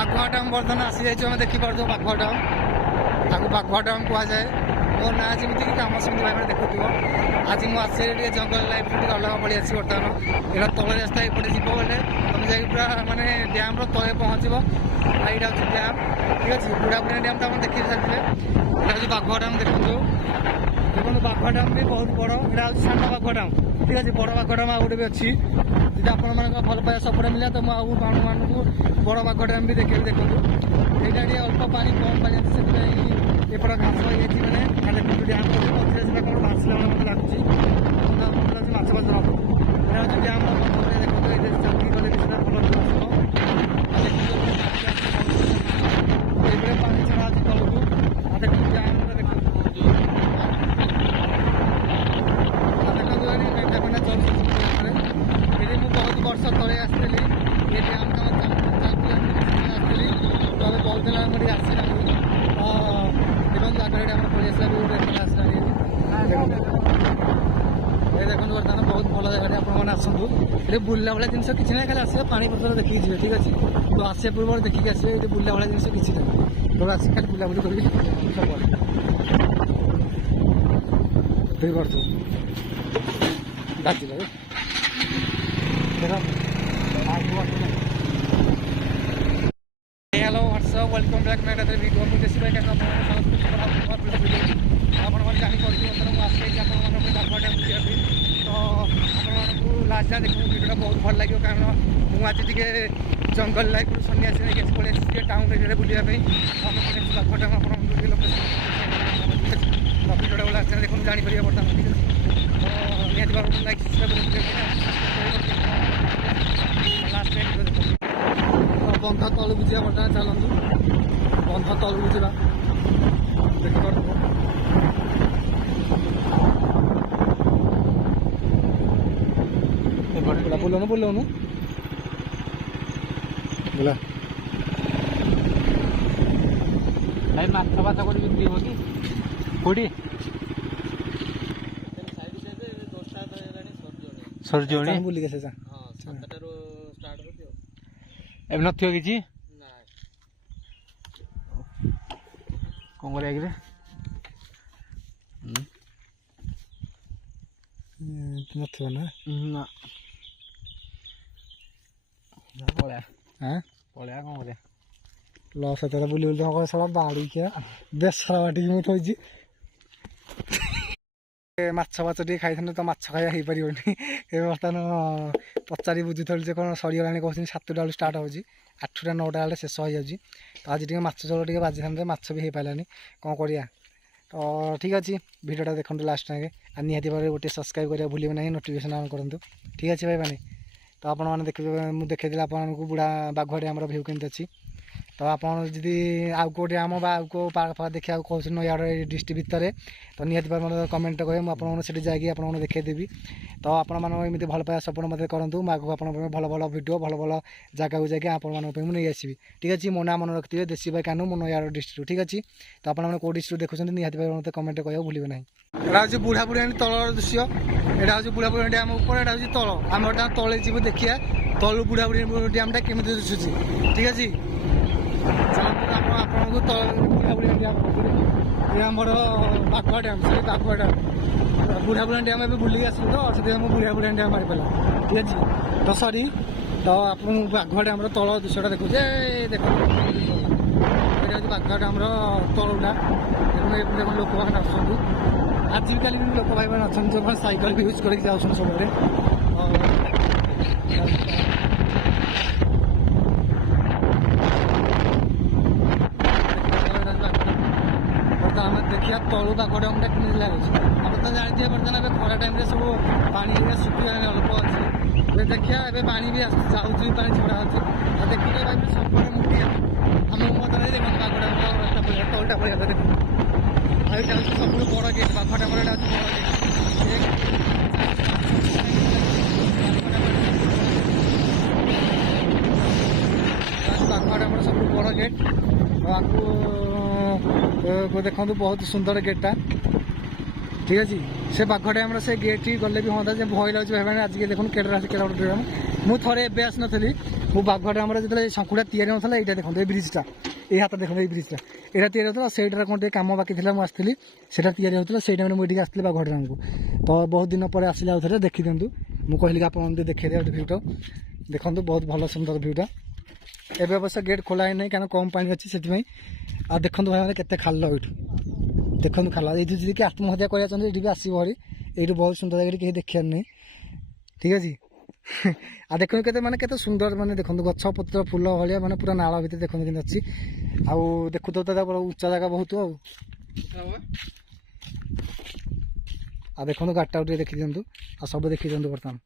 बाघुआ डाम बर्तमान आसी जाइए आम देखिपुर बाघुआ डाम ताको बाघुआ डाम कहुए मो ना जमीक आम सेमती भाई देखु आज मुझे जंगल लाइफ अलग पड़ी आसी बर्तमान यहाँ तल रास्ता एपटे जीव बोले तुम जा पूरा मानने डैम तले पहुँचब यहाँ हूँ डैम ठीक अच्छे बुढ़ापुरा डैम तो आप देखिए सारे यहाँ हूँ बाघुआ डाम देखो देखो बाघुआ डाम भी बहुत बड़ यहाँ हूँ सान बाघुआ डाम ठीक अच्छे बड़ बाघुआ डाम आउटे भी अच्छी जी आप भल पाया सपोर्ट मिला तो मुझे मानू बड़ बाघुआ डाम भी देखिए देखो यहाँ टे अल्प पानी कम पानी से एपट घास मैंने देखो डैम कौन भाषला मतलब लगुच माछ फाछ हम यहाँ हूँ डैम देखो चाकरी कले भल पानी छड़ा आज तलू देखो डैम देखो चलती ये बहुत वर्ष तले आसती ये डैम काम आसती तो अभी बहुत दिन आसला देखो आगे डैम पड़ी आसला आसला ये देखो बर्तमान बहुत भल जगह आपने आसतु ये बुला भाया जिन किसी ना खाली आसवे पानी पत्र देखिए जी ठीक अच्छे तो आसा पूर्व देखिए आसवे ये बुला भाया जिन किसी ना तो आस खाली बुलाबुली करी सब बाजिल हेलो व्हाट्सअप वेलकम बैक मैं वीडियो मुझे भाई क्या ଆପଣ ଜାଣିପାରୁଥିବେ ବର୍ତ୍ତମାନ ମୁଁ ଆସିଯାଇଛି ଆପଣମାନଙ୍କ ପାଇଁ ବାଘୁଆ ଡ୍ୟାମ୍ ବୁଲିବା ପାଇଁ ତ ଆପଣମାନଙ୍କୁ ଲାଷ୍ଟ ଯାଏଁ ଦେଖନ୍ତୁ ଭିଡ଼ିଓଟା ବହୁତ ଭଲ ଲାଗିବ କାରଣ ମୁଁ ଆଜି ଟିକେ ଜଙ୍ଗଲ ଲାଇଫ୍ରୁ ସନ୍ନ୍ୟାସୀ ନେଇକି ଆସି ପଳେଇ ଆସିଛି ଟାଉନ୍ ଏରିଆରେ ବୁଲିବା ପାଇଁ ଆମେ ପଳେଇଛୁ ବାଘୁଆ ଡ୍ୟାମ୍ ଆପଣଙ୍କୁ ଟିକେ ଲୋକେସନ୍ ଭିଡ଼ିଓଟା ଲାଷ୍ଟ ଯାଏଁ ଦେଖନ୍ତୁ ଜାଣିପାରିବେ ବର୍ତ୍ତମାନ ଠିକ୍ ଅଛି ତ ନିହାତି ଭାବରେ ଲାଇକ୍ ସବସ୍କ୍ରାଇବ୍ ଲାଷ୍ଟ ଟାଇମ୍ ଦେଖନ୍ତୁ ବନ୍ଧ ତଳକୁ ଯିବା ବର୍ତ୍ତମାନ ଚାଲନ୍ତୁ ବନ୍ଧ ତଳକୁ ଯିବା ଦେଖିପାରୁଥିବ बोलो बोला भाई माछ फाछ कर बिक्री हो कि कोड़ी सरजोणी बुलिक एम नथियो किछि कौन कर नथियो ना ना पड़ा पड़ा कौन कर लस तो बुले बुले सब बाड़ी क्या बेसरा बाटी मुझे थोड़ी माछ फाछ टे खाई तो माछ खाया हो पार बर्तमान पचारि बुझी थी कौन सरीगला कहते 7टा बेलू स्टार्ट हो 8टा 9टा बेले शेष हो जाए तो आज टे माछ झोल टे बाजी था माछ भी हो पारानी कौन करिया तो ठीक अच्छे भिडियोटा देखो लास्ट टाइम निहाती भाव गोटे सब्सक्राइब करा भूलें ना नोटिफिकेशन ऑन करूँ ठीक अच्छे भाई मैंने तो आप देखिए मुझे देखी आपको बुढ़ा बाघुआ डैम भ्यू केमती अच्छी तो आप आउ को डैम आउ को पार्क फार्क देखा कहते नयागढ़ डिस्ट्रिक्ट भितर तो निहाती भाव मतलब कमेंट करें मुझे जाकि आपको देखदेवी तो आपमती भल पाया सपोर्ट मत करूँ मैं आगे आप भल भल भिडियो भल भल जगह जाकि आपको मुझे आसवि ठीक अच्छे मो ना मन रखिए देशी भाई कानू मो नयागढ़ डिस्ट्रिक्ट ठीक अच्छे तो आपने कौ डिस्ट्रिक्ट देखुं निहाती भाव मत कमेंट करा भूलें ना यहाँ हूँ बुढ़ापुरा तलर दृश्य यहाँ हूँ बुढ़ापुरा डैम ऊपर यहाँ हूँ तल आम तले जी देखिए तलू बुढ़ापुरी डैमटा केमी दिशुची ठीक अच्छे आपको बुढ़ापुरी डैम आमर बाघुआ डैम से बाघुआ डैम बुढ़ापुरा डैम एवं बुलिक आस तो से बुढ़ापुरा डैम मारी पाला ठीक अच्छे तो सरी तो आप बाघुआ डैम तल दृश्यटा देखो देख यहाँ बाघुआ डैम तलटा देखो लोक मैंने आसुँच आजिकल लोक भाई मैंने अच्छा जो सैकल भी यूज करके जाऊँ सब आम देखिए तलू बाघुआ डैमटा कि लगुच आप तो जानते हैं बर्तमान खरा टाइम सब पानी सुखीगला अल्प अच्छे देखिए ए पानी भी जाऊँगी पानी छड़ा अच्छे देखिए भाई सब मुटिया आम मत नहीं देखते बाघुआ डैम रास्ता पड़ा तलटा पड़ा देखो ये हूँ सब बड़ गेट बाघुआ डैम बड़ गेट बाघुआ डैम सब बड़ गेट आपको देखो बहुत सुंदर गेटा ठीक अच्छे से बाघुआ डैम से गेट ही गले भी हाँ भय लगे भाई आज देखो केड़ा केड़ा मुझे थे एवं आसनी ମୁଁ ବାଘଟା ଆମର ଯେତେବେଳେ ଶଙ୍କୁଟା ତିଆରି ହେଉଥିଲା ଏଇଟା ଦେଖନ୍ତୁ ଏଇ ବ୍ରିଜ୍ଟା ଏଇ ହାତ ଦେଖନ୍ତୁ ଏଇ ବ୍ରିଜ୍ଟା ଏଇଟା ତିଆରି ହେଉଥିଲା ସେଇଟାର କ'ଣ ଟିକେ କାମ ବାକି ଥିଲା ମୁଁ ଆସିଥିଲି ସେଇଟା ତିଆରି ହେଉଥିଲା ସେଇ ଟାଇମ୍ରେ ମୁଁ ଏଠିକି ଆସିଥିଲି ବାଘଟାଙ୍କୁ ତ ବହୁତ ଦିନ ପରେ ଆସିଲେ ଆଉ ଥରେ ଦେଖିଦିଅନ୍ତୁ ମୁଁ କହିଲି କି ଆପଣଙ୍କୁ ଟିକେ ଦେଖେଇ ଦିଅ ଭିୟୁଟା ଦେଖନ୍ତୁ ବହୁତ ଭଲ ସୁନ୍ଦର ଭିୟୁଟା ଏବେ ଅବଶ୍ୟ ଗେଟ୍ ଖୋଲା ହେଇନାହିଁ କାରଣ କମ୍ ପାଣି ଅଛି ସେଥିପାଇଁ ଆଉ ଦେଖନ୍ତୁ ଭାଇମାନେ କେତେ ଖାଲ ଏଇଠୁ ଦେଖନ୍ତୁ ଖାଲ ଏଇଠୁ ଯଦି କିଏ ଆତ୍ମହତ୍ୟା କରିବା ଚାହୁଁଛନ୍ତି ଏଇଠି ବି ଆସିବ ଭାରି ଏଇଠୁ ବହୁତ ସୁନ୍ଦର ଜାଗାରେ କେହି ଦେଖିବାର ନାହିଁ ଠିକ୍ ଅଛି ଆଉ ଦେଖନ୍ତୁ କେତେ ମାନେ କେତେ ସୁନ୍ଦର ମାନେ ଦେଖନ୍ତୁ ଗଛ ପତ୍ର ଫୁଲ ଭଳିଆ ମାନେ ପୁରା ନାଳ ଭିତରେ ଦେଖନ୍ତୁ କେମିତି ଅଛି ଆଉ ଦେଖୁଥିବ ତ ପୁରା ଉଚ୍ଚା ଜାଗା ବହୁତ ଆଉ ଦେଖନ୍ତୁ ଗାଡ଼ିଟାକୁ ଟିକେ ଦେଖିଦିଅନ୍ତୁ ଆଉ ସବୁ ଦେଖିଦିଅନ୍ତୁ ବର୍ତ୍ତମାନ